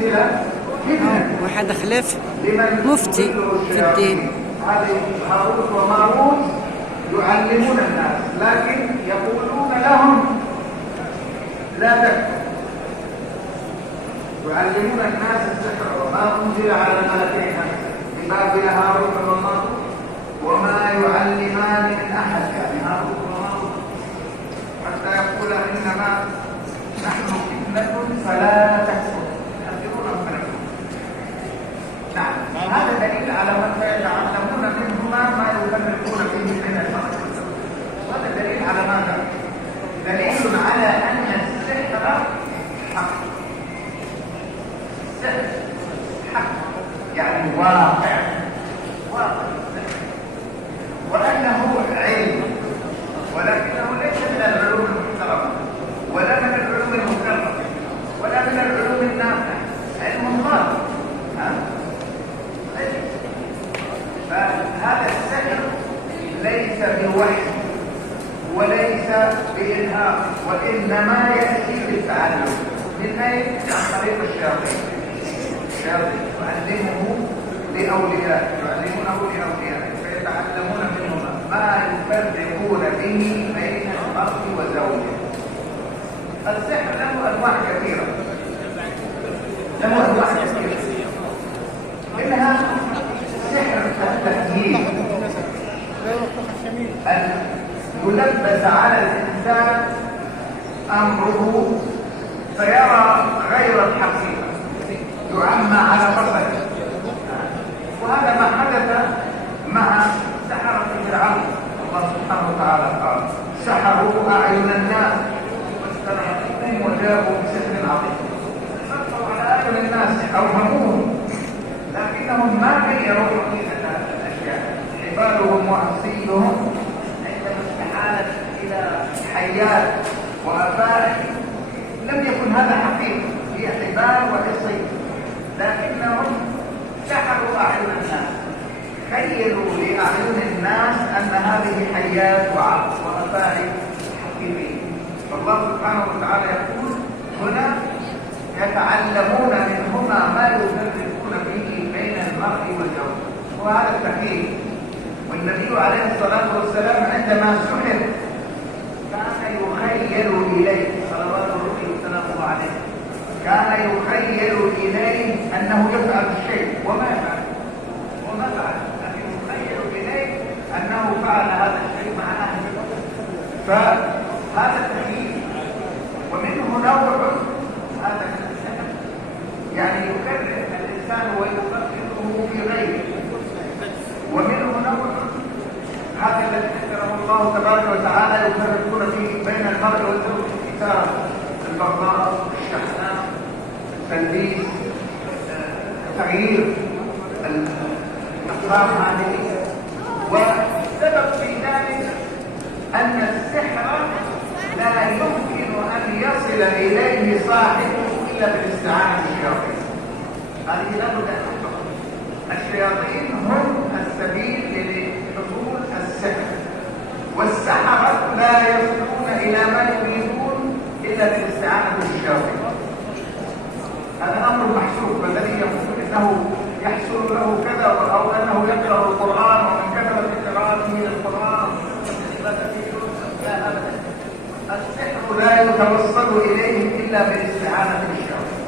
أنزل فتنة واحد خلف لمن مفتي في الدين. هذه هاروت وماروت يعلمون الناس، لكن يقولون لهم لا تكفر. يعلمون الناس السحر وما أنزل على الملكين ببابل هاروت وماروت وما يعلمان من أحد، يعني هاروت وماروت، حتى يقول إنما نحن فتنة فلا تكفر، يحذرونهم من الكفر. نعم، هذا دليل على من يتعلمون منهما ما يفرقون به بين المرء والزوج. وهذا دليل على ماذا؟ دليل على أن السحر حق. السحر حق، يعني واقع وأنه علم، ولكنه ليس من العلوم المحترمة ولا من العلوم المكرمة ولا من العلوم النافعة، علم الله. فهذا السحر ليس بوحي وليس بإلهام، وإنما يأتي بالتعلم. من أين؟ عن طريق الشياطين. الشياطين تعلمونه لأولياء، يعلمونه لأولياء فيتعلمون منهما ما يفرقون به بين المرء وزوجه. السحر له أنواع كثيرة، منها سحر التكييف، أن يلبس على الإنسان أمره فيرى غير الحقيقة، يعمى على بصره. وهذا ما حدث مع سحرة فرعون. الله سبحانه وتعالى قال: سحروا أعين الناس واسترهبوهم وجابوا بسحر عظيم. سحروا على أعين الناس، أوهموهم، لكنهم ما غيروا حقيقة الأشياء. حبالهم وعصيهم عندما استحالت إلى حيات وأفاعي لم يكن هذا حقيقة، هي حبال وعصي، لكنهم سحروا أعين الناس، خيلوا لأعين الناس أن هذه حيات وأفاعي حقيقية. فالله سبحانه وتعالى يقول هنا: يتعلمون منهما ما يفرقون به بين المرء والزوج. وهذا التحقيق. والنبي عليه الصلاة والسلام عندما سحر كان يخيل إليه صلوات الله وسلامه عليه، كان يخيل إليه أنه يفعل الشيء وما فعل، لكن يخيل إليه أنه فعل هذا الشيء مع أهله. فهذا التحقيق. ومنه نوع هذا السحر، يعني يكرر الإنسان ويفكره في غيره. ومنه نوع هذا الذي ذكره الله تبارك وتعالى يفرقون فيه بين المرء والزوج: الكتاب، البغضاء، الشحناء، التلبيس، تغيير الأفكار هذه. والسبب في ذلك أن السحر لا يمكن أن يصل إليه صاحبه إلا بالاستعانة بالشياطين. هذه لا بد أن تحفظ. الشياطين هم السبيل لحصول السحر، والسحرة لا يصلون إلى ما يريدون إلا بالاستعانة بالشياطين. هذا أمر محسوب، والذي يقول إنه يحصل له كذا أو أنه يقرأ القرآن ومن كتب في قراءته القرآن لا أبدا. السحر لا يتوصل إليه إلا بالاستعانة بالشياطين.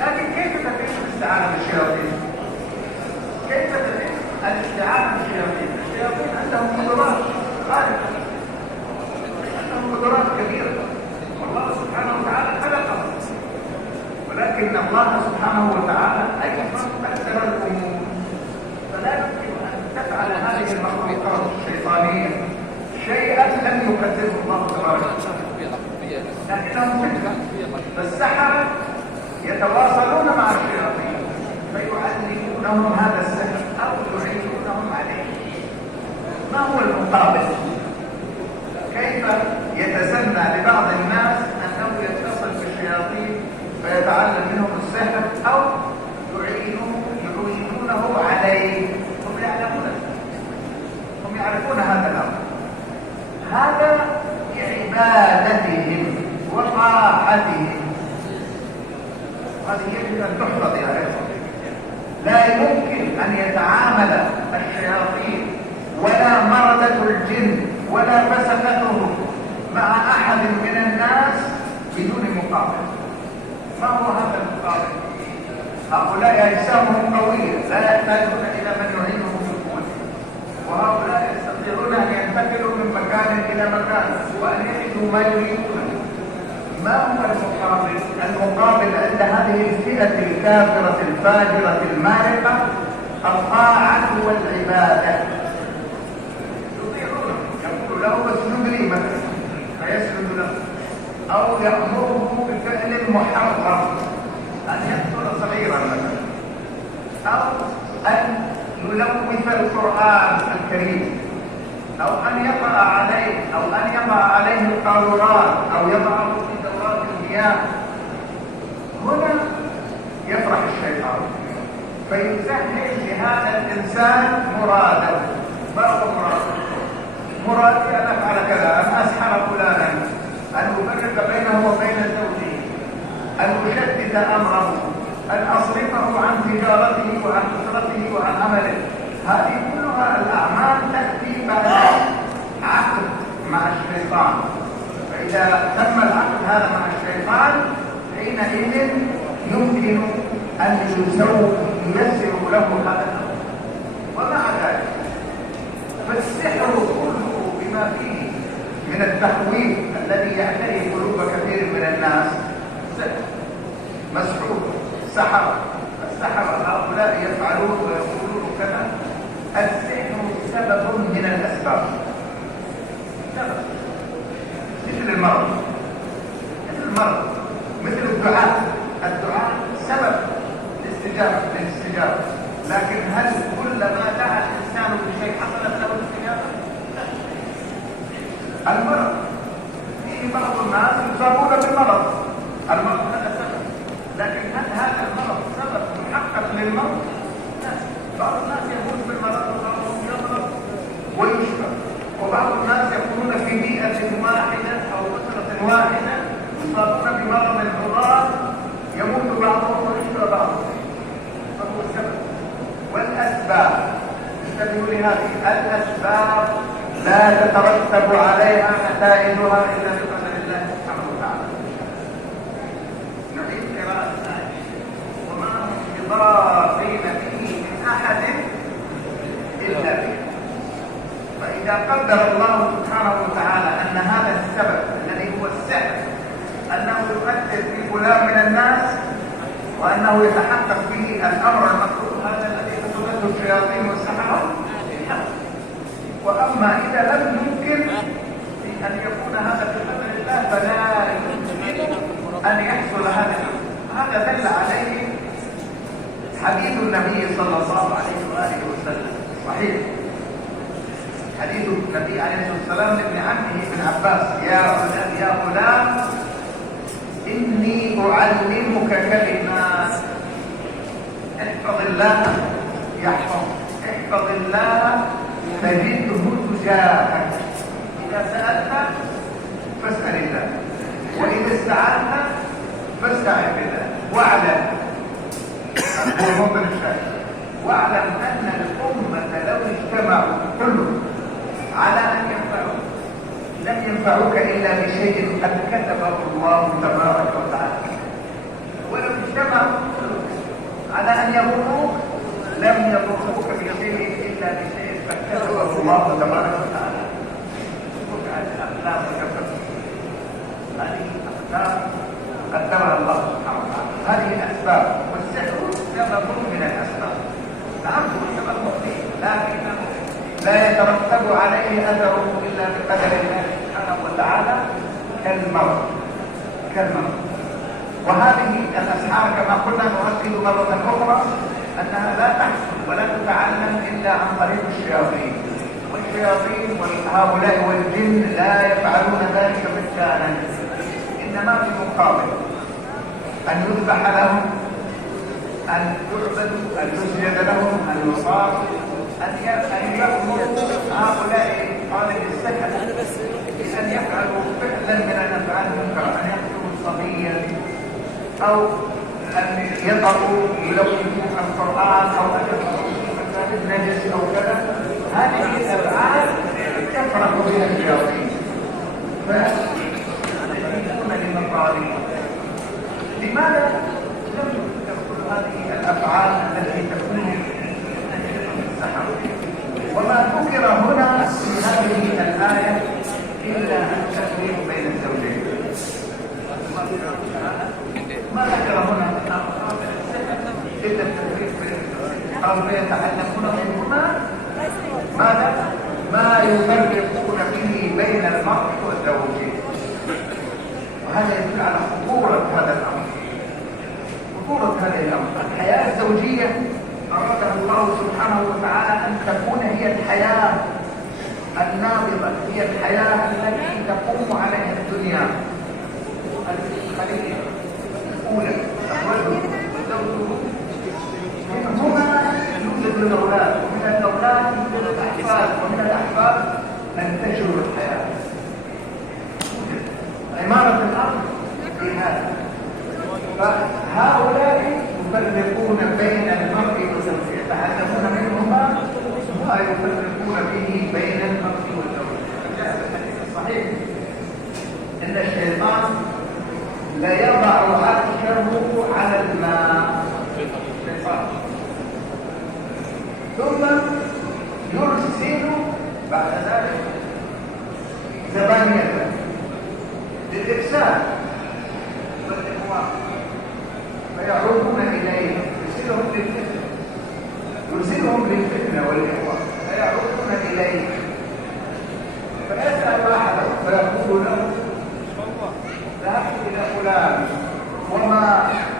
لكن كيف تتم الاستعانة بالشياطين؟ كيف تتم الاستعانة بالشياطين؟ الشياطين عندهم قدرات خارقة، عندهم قدرات كبيرة، والله سبحانه وتعالى خلقهم. ولكن الله سبحانه وتعالى أيضا قدر الأمور، فلا يمكن أن تفعل هذه المخلوقات الشيطانية شيئا لم يقدره الله تبارك وتعالى، لكنهم فتنة. فالسحرة يتواصلون مع الشياطين فيعلمونهم هذا السحر أو يعينونهم عليه. ما هو المقابل؟ كيف يتسنى لبعض الناس أنه يتصل بالشياطين فيتعلم منهم السحر أو يعينونه عليه؟ هم يعرفون هذا الأمر. هذا بعبادتهم وطاعتهم، هذه يجب أن تحفظ يا إخوة. لا يمكن أن يتعامل الشياطين ولا مردة الجن ولا فسقتهم مع أحد من الناس بدون مقابل. ما هو هذا المقابل؟ هؤلاء أجسامهم قوية لا يحتاجون إلى من يعينهم بالقوة، وهؤلاء يستطيعون أن ينتقلوا من مكان إلى مكان وأن يجدوا ما يريدون. ما هو المقابل؟ المقابل عند هذه الفئة الكافرة الفاجرة المارقة الطاعة والعبادة. يطيعون، يقول له اسجد لي مثلا فيسجد له، أو يأمره بفعل محرم، أن يقتل صغيرا مثلا، أو أن يلوث القرآن الكريم، أو أن يقع عليه القارورات، أو يضعه في دورات المياه. هنا يفرح الشيطان فيسهل لهذا الإنسان مراده. ما هو مراده؟ مرادي أن أفعل كذا، أن أسحر فلانا، أن أفرق بينه وبين زوجه، أن أشتت أمره، أن أصرفه عن تجارته وعن أسرته وعن عمله. هذه كلها الأعمال تأتي بعد عقد مع الشيطان. فإذا تم العقد هذا مع الشيطان حينئذ يمكن أن ييسر له هذا الأمر. ومع ذلك فالسحر كله بما فيه من التخويف الذي يعتري قلوب كثير من الناس سحر مسحور. السحرة هؤلاء يفعلون ويقولون كذا. السحر سبب من الأسباب، سبب مثل المرض، مثل الدعاء سبب للاستجابة. لكن هل كلما دعا الإنسان بشيء حصلت له الاستجابة؟ لا. المرض، فيه بعض الناس يصابون بالمرض، المرض هذا سبب، لكن هل هذا المرض سبب محقق للموت؟ لا. بعض الناس يموت بالمرض وبعضهم يمرض ويشفى، وبعض الناس يكونون في بيئة واحدة أو أسرة واحدة يصابون بمرض العضال، يموت بعضهم ويشفى بعضهم. فهو السبب. والأسباب استمعوا لهذه الأسباب لا تترتب عليها نتائجها إلا بقدر الله سبحانه وتعالى. نعيد قراءة الآية: وما هم بضارين به من أحد إلا به. فإذا قدر الله سبحانه وتعالى أن هذا السبب الذي هو السحر أنه يؤثر في فلان من الناس وأنه يتحقق به الأمر المطلوب، هذا الذي تقصده الشياطين والسحرة. وأما إذا لم يمكن أن يكون هذا بقدر الله فلا يمكن أن يحصل هذا دل عليه حديث النبي صلى الله عليه وآله وسلم صحيح. حديث النبي عليه الصلاة والسلام لابن عمه ابن عباس: يا غلام إني أعلمك كلمات احفظ الله يحفظ، احفظ الله تجده تجاهك. إذا سألت فاسأل الله، وإذا استعنت فاستعن بالله. واعلم أن الأمة لو اجتمعوا كلهم على أن ينفعوك لم ينفعوك إلا بشيء قد كتبه الله تبارك وتعالى. ولو اجتمعوا على أن يضروك لم يضروك بشيء إلا بشيء قد كتبه الله تبارك وتعالى. الأخلاق هذه أخلاق قدرها الله سبحانه وتعالى. هذه أسباب، والسحر سبب من الأسباب. نعم هو سبب مخيف، لكنه لا يترتب عليه أثره إلا بقدر الله سبحانه وتعالى كالمرض. وهذه الأسحار كما قلنا نؤكد مرة أخرى أنها لا تحصل ولا تتعلم إلا عن طريق الشياطين، والشياطين وهؤلاء والجن لا يفعلون ذلك مجانا، إنما بمقابل أن يذبح لهم، أن يعبدوا، أن يسجد لهم، أن يصابوا، أن يأمروا هؤلاء طالب السحر أن يفعلوا فعلا من الأفعال المنكرة، أن يقتلوا صبيا أو أن يقرأوا يلوثوا القرآن أو أن يقرأوا النجس أو كذا، هذه الأفعال يفرح بها الشياطين فيكون لمطالب. لماذا لم تدخل هذه الأفعال التي تكون من السحر؟ وما ذكر هنا في هذه الآية إلا التفريق بين الزوجين. ما ذكر هنا إلا التفريق بين الزوجين، قالوا يتعلمون منهما ماذا؟ ما يفرقون به بين المرء والزوجين. وهذا يدل على خطورة هذا الأمر، خطورة هذا الأمر. الحياة الزوجية أرادها الله سبحانه وتعالى أن تكون هي الحياة النابضة، هي الحياة التي تقوم عليها الدنيا. الخلية الأولى الرجل وزوجه منهما يوجد الأولاد، ومن الأولاد يوجد الأحفاد، ومن الأحفاد تنتشر الحياة. عمارة الأرض في هذا. فهؤلاء يفرقون بين المرء وزوجه، يتعلمون منهما ما يفرقون به بين المرء والزوج. جاء في الحديث الصحيح ان الشيطان لا يضع عرشه على الماء ثم يرسل بعد ذلك زبانية للإفساد والإخوان، فيعودون إليه يرسلهم للفتنة والإخوان، فيعودون إليه فيسأل أحد فيقول له ذهبت إلى فلان وما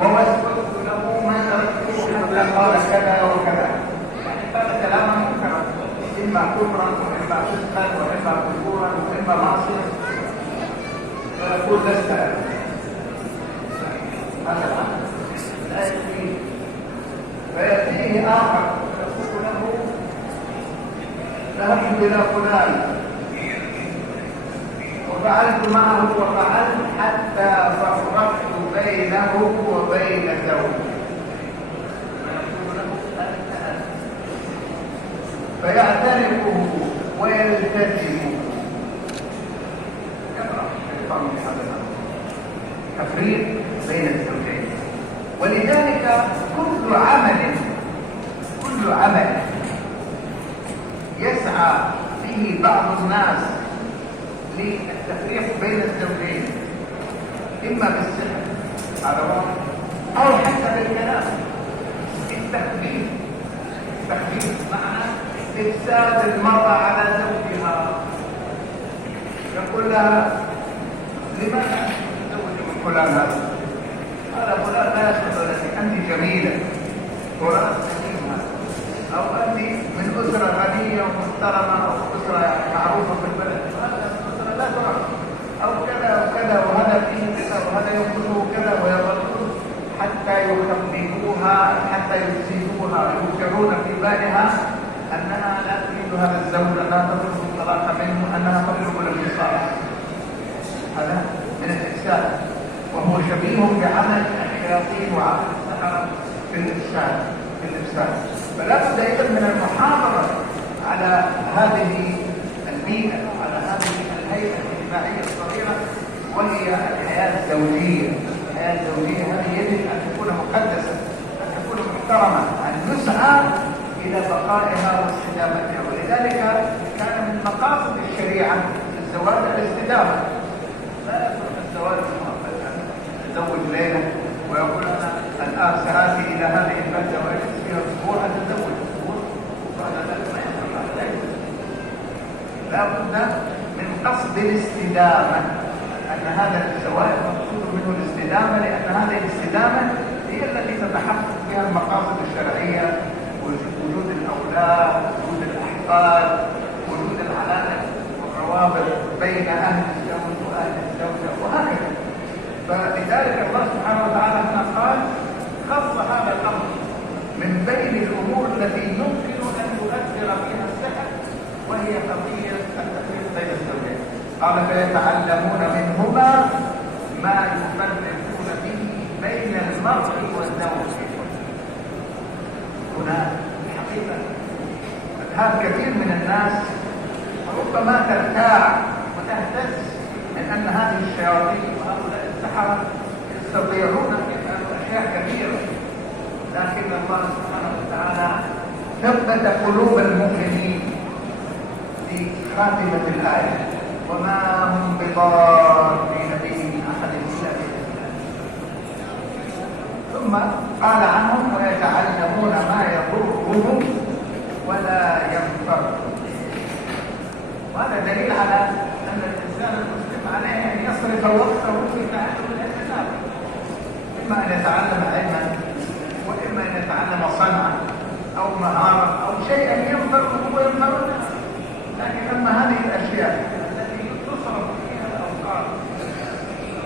وسوست له ما تركته قال كذا وكذا، قال كلاما منكرا إما كفرا وإما فسقا وإما كفورا وإما معصية، فيقول لست هذا الأمر لا يكفيه. فيأتيه آخر يقول له ذهبت إلى فلان وفعلت معه وفعلت حتى فرقت بينه وبين زوجه، فيعترفه ويلتزمه. تفريق بين الزوجين. ولذلك كل عمل يسعى فيه بعض الناس للتفريق بين الزوجين إما بالسحر هذا واحد، أو حتى بالكلام، التخبيث معنى إفساد المرأة على زوجها. يقول لها لماذا تزوج من فلان هذا؟ قال فلان لا يصلح لك، أنت جميلة ورأس سليمة، أو أنت من أسرة غنية ومحترمة أو أسرة معروفة في البلد، هذا أسرة لا تعرف، أو كذا وكذا، وهذا فيه كذا وهذا ينقذه كذا، ويظلون حتى يخبئوها، حتى يفسدوها، يوقعون في بالها أنها لا تريد هذا الزوج، لا تطلب الطلاق منه، أنها تطلب الانفصال. هذا من الإفساد، وهو شبيه بعمل الشياطين وعمل السحرة في الإفساد. فلا بد إذن من المحافظة على هذه البيئة، على هذه الهيئة الاجتماعية الصغيرة، وهي الحياة الزوجية. الحياة الزوجية هذه يجب أن تكون مقدسة، أن تكون محترمة، أن يسعى إلى بقائها واستدامتها. ولذلك كان من مقاصد الشريعة الزواج الاستدامة. لا يصلح الزواج مؤقتا، تزوج ليلة ويقول أنا الآن سآتي إلى هذه البلدة وأجلس فيها أسبوع أتزوج أسبوع وبعد ذلك ما يصلح ذلك. لا بد من قصد الاستدامة، أن هذا الزواج مقصود منه الاستدامة، لأن هذه الاستدامة هي التي تتحقق فيها المقاصد الشرعية، وجود الأولاد، وجود الأحفاد، وجود العلاقة والروابط بين أهل الزوج وأهل الزوجة وهكذا. فلذلك الله سبحانه وتعالى هنا قال خص هذا الأمر من بين الأمور التي يمكن أن يؤثر فيها السحر، وهي قضية التفريق بين الزوجين. قال فيتعلمون منهما ما يفرقون به بين المرء والزوج. هنا حقيقة هذا كثير من الناس ربما ترتاع وتهتز من أن هذه الشياطين وهؤلاء السحرة يستطيعون أن يفعلوا أشياء كثيرة، لكن الله سبحانه وتعالى ثبت قلوب المؤمنين في خاتمة الآية: وما هم بضارين به أحد إلا بإذن الله. ثم قال عنهم: ويتعلمون ما يضرهم ولا ينفعهم. وهذا دليل على أن الإنسان المسلم عليه أن يصرف وقته في تعلم الأسباب، إما أن يتعلم علما، وإما أن يتعلم صنعة أو مهارة أو شيئا ينفعه وينفعه. لكن أما هذه الأشياء التي تصرف فيها الأوقات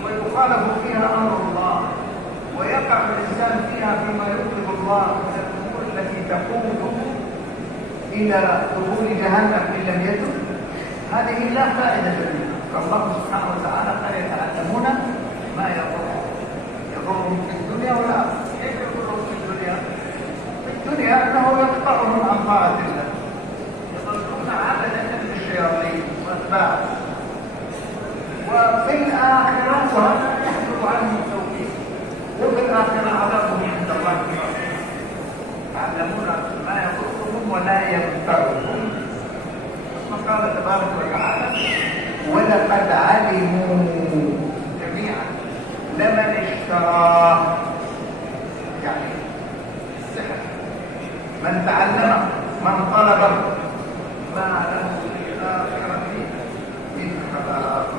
ويخالف فيها أمر الله ويقع الإنسان فيها فيما يغضب الله من الأمور التي تقوده إلى دخول جهنم إن لم يتب، هذه لا فائدة فيها. فالله سبحانه وتعالى قال: يتعلمون ما يضرهم في الدنيا والآخرة. كيف يضرهم في الدنيا؟ في الدنيا أنه يقطعهم عن طاعة الله، يضلون عبدا للشياطين وأتباعه. وفي الآخرة وهذا يحدث عنهم التوحيد، وفي الآخرة عذابهم عند الله يعلمون ما يضرهم ولا ينفعهم. ثم قال تبارك وتعالى: ولقد علموا جميعا لمن اشتراه، يعني السحر، من تعلمه، من طلبه، ما له في الآخرة من خلاق.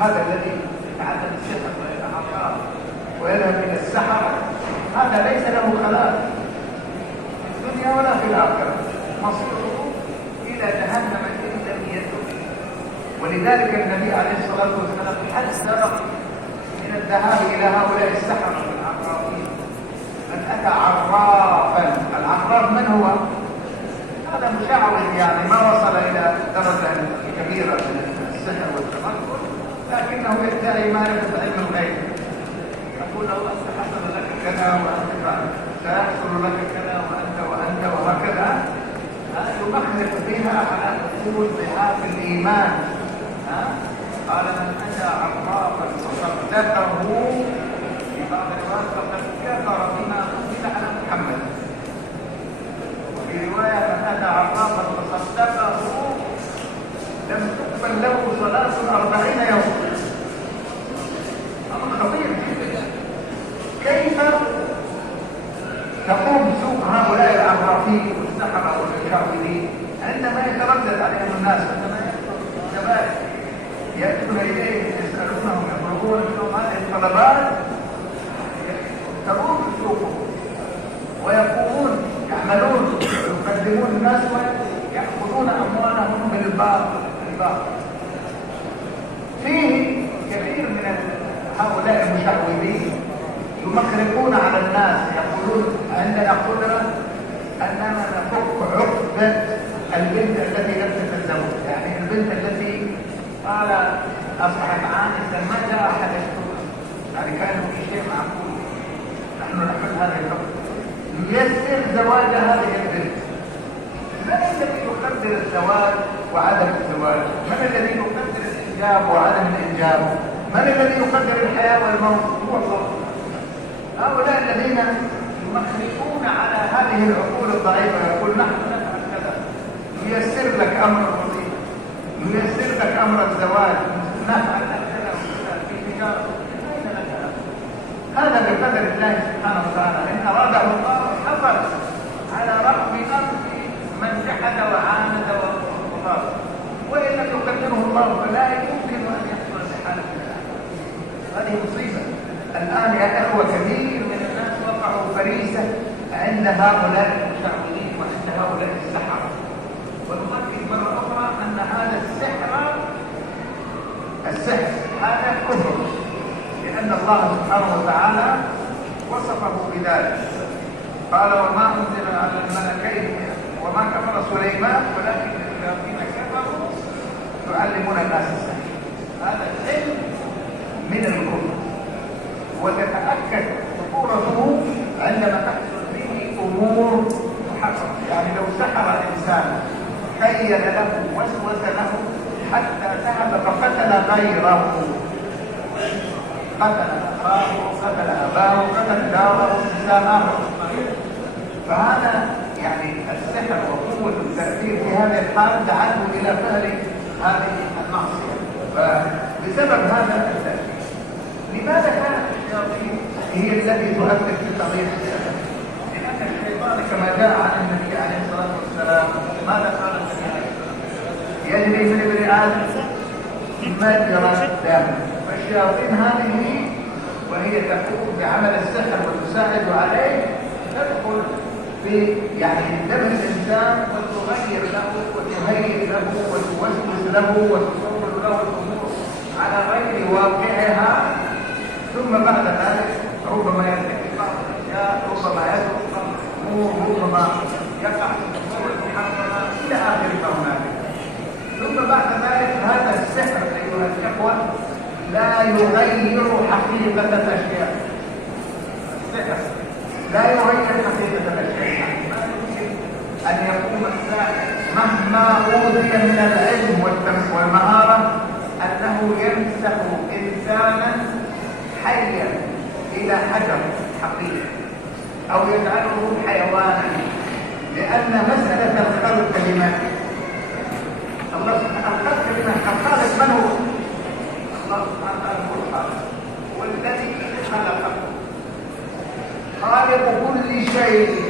هذا الذي يتعلم السحر ويتعاطاه ويذهب إلى السحرة، هذا ليس له خلاق في الدنيا ولا في الآخرة، مصيره إلى جهنم إن لم يتب. ولذلك النبي عليه الصلاة والسلام حذر من الذهاب إلى هؤلاء السحرة العرافين. من أتى عرافا، العراف من هو؟ هذا مشعوذ، يعني ما وصل إلى درجة كبيرة من السحر والتمكن، لكنه يدعي معرفة علم الغيب. يقول له: أنت حصل لك كذا وأنت فعل، سيحصل لك كذا وأنت وهكذا. يمخلق بها على دخول ضعاف الإيمان. قال: من أتى عرافا وصدقه في بعض الروايات فقد كفر بما أنزل على محمد. وفي رواية: من أتى عرافا وصدقه لم تقبل له صلاة 40 يوما. أمر خطير جدا. كيف تقوم سوق هؤلاء العرافين والسحرة والمشعوذين عندما يتردد عليهم الناس، عندما يأتون الزبائن يأتون إليهم يسألونهم يطلبون منهم هذه الطلبات، تروح سوقهم ويقومون يعملون ويقدمون الناس ويأخذون أموالهم بالباطل. فيه كثير من هؤلاء المشعوذين يمخرقون على الناس، يقولون عندنا قدرة أننا نفك عقدة البنت التي لم تتزوج، يعني البنت التي قال أصبحت عانسة ما جاء أحد يشتغل، يعني كان في شيء معقول. نحن نحل هذه العقدة، نيسر زواج هذه البنت. من الذي يقدر الزواج وعدم الزواج؟ من الذي يقدر الإنجاب وعدم الإنجاب؟ من الذي يقدر الحياة والموت؟ هو الله. هؤلاء الذين يمخرقون على هذه العقول الضعيفة يقول: نحن نفعل كذا، نيسر لك أمر الوظيفة، نيسر لك أمر الزواج، نفعل لك كذا وكذا في تجارة. أين لك هذا؟ بقدر الله سبحانه وتعالى. إن أراده الله حصل على رغم أنف من جحد وعاند وغضب، وإن لم يقدره الله فلا يمكن أن يحصل بحال هذه مصيبة. الآن يا إخوة كثير من الناس وقعوا فريسة عند هؤلاء المشعوذين وعند هؤلاء السحرة. ونؤكد مرة أخرى أن هذا السحر هذا كفر، لأن الله سبحانه وتعالى وصفه بذلك. قال: وما أنزل على الملكين وما كفر سليمان ولكن الشياطين كفروا يعلمون الناس السحر. هذا العلم من الكفر. وتتأكد خطورته عندما تحصل به أمور محققة. يعني لو سحر إنسان خيل له وسوس له حتى ذهب فقتل غيره، قتل أخاه، قتل أباه، قتل داره، إنسان آخر، فهذا يعني السحر وقوة التأثير في هذه الحال دعته إلى فعل هذه المعصية. فبسبب هذا التأثير لماذا كانت الشياطين هي التي تؤثر في قضية السحر؟ لأن الشيطان كما جاء عن النبي عليه الصلاة والسلام ماذا قال النبي؟ يجري من ابن آدم مجرى الدم. فالشياطين هذه وهي تقوم بعمل السحر وتساعد عليه تدخل في يعني دم الإنسان وتغير له وتهيئ له وتوسوس له وتصور له الأمور على غير واقعها، ثم بعد ذلك ربما يرتكب بعض الأشياء، ربما يترك بعض الأمور، ربما يقع في الأمور المحرمة إلى آخر ما هنالك. ثم بعد ذلك هذا السحر أيها الإخوة لا يغير حقيقة الأشياء. السحر لا يغير حقيقة الأشياء. ما يمكن أن يقوم الساحر مهما أوتي من العلم والمهارة أنه يمسح إنسانا حيا إلى حجر حقيقي أو يجعله حيوانا، لأن مسألة الخلق لمن؟ الله سبحانه الخلق لمن؟ الخالق من هو؟ الله سبحانه وتعالى هو الخالق والذي خلقه، خالق كل شيء